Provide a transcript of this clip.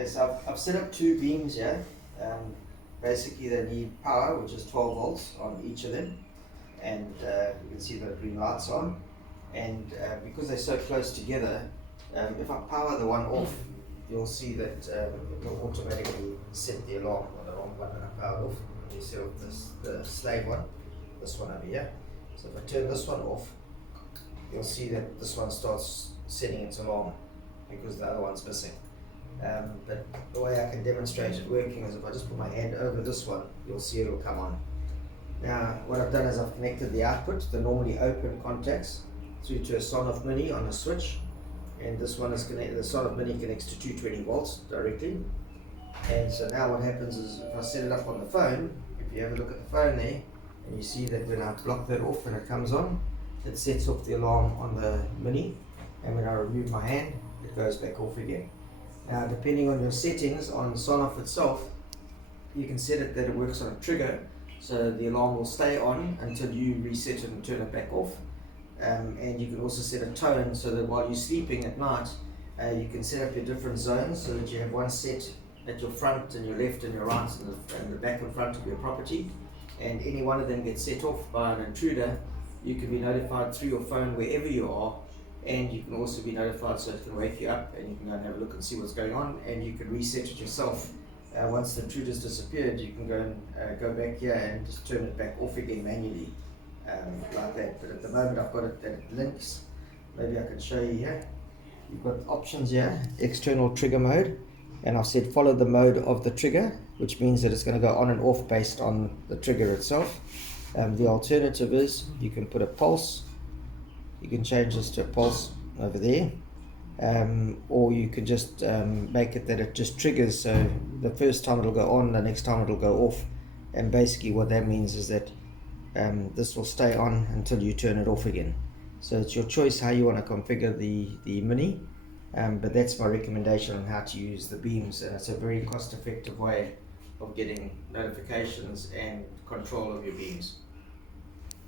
Okay, so I've set up two beams here. Basically they need power, which is 12 volts on each of them, and you can see the green lights on, and because they're so close together, if I power the one off, you'll see that it will automatically set the alarm on the wrong one when I power it off. You set off the slave one, this one over here. So if I turn this one off, you'll see that this one starts setting its alarm because the other one's missing. But the way I can demonstrate it working is if I just put my hand over this one, you'll see it'll come on. Now what I've done is I've connected the output, the normally open contacts, through to a SONOFF mini on a switch, and this one is connected, the SONOFF mini connects to 220 volts directly. And so now what happens is if I set it up on the phone, if you have a look at the phone there, and you see that when I block that off and it comes on, it sets off the alarm on the mini, and when I remove my hand, it goes back off again. Now depending on your settings on SONOFF itself, you can set it that it works on a trigger, so the alarm will stay on until you reset it and turn it back off. And you can also set a tone so that while you're sleeping at night, you can set up your different zones so that you have one set at your front and your left and your right and the back and front of your property, and any one of them gets set off by an intruder, you can be notified through your phone wherever you are, and you can also be notified so it can wake you up and you can go and have a look and see what's going on, and you can reset it yourself. Once the intruder's disappeared, you can go and go back here and just turn it back off again manually, like that. But at the moment I've got it that it links. Maybe I can show you here. You've got options here, external trigger mode, and I've said follow the mode of the trigger, which means that it's going to go on and off based on the trigger itself. The alternative is you can put a pulse. You can change this to a pulse over there, or you can just make it that it just triggers, so the first time it'll go on, the next time it'll go off, and basically what that means is that this will stay on until you turn it off again. So it's your choice how you want to configure the mini, but that's my recommendation on how to use the beams, and it's a very cost-effective way of getting notifications and control of your beams.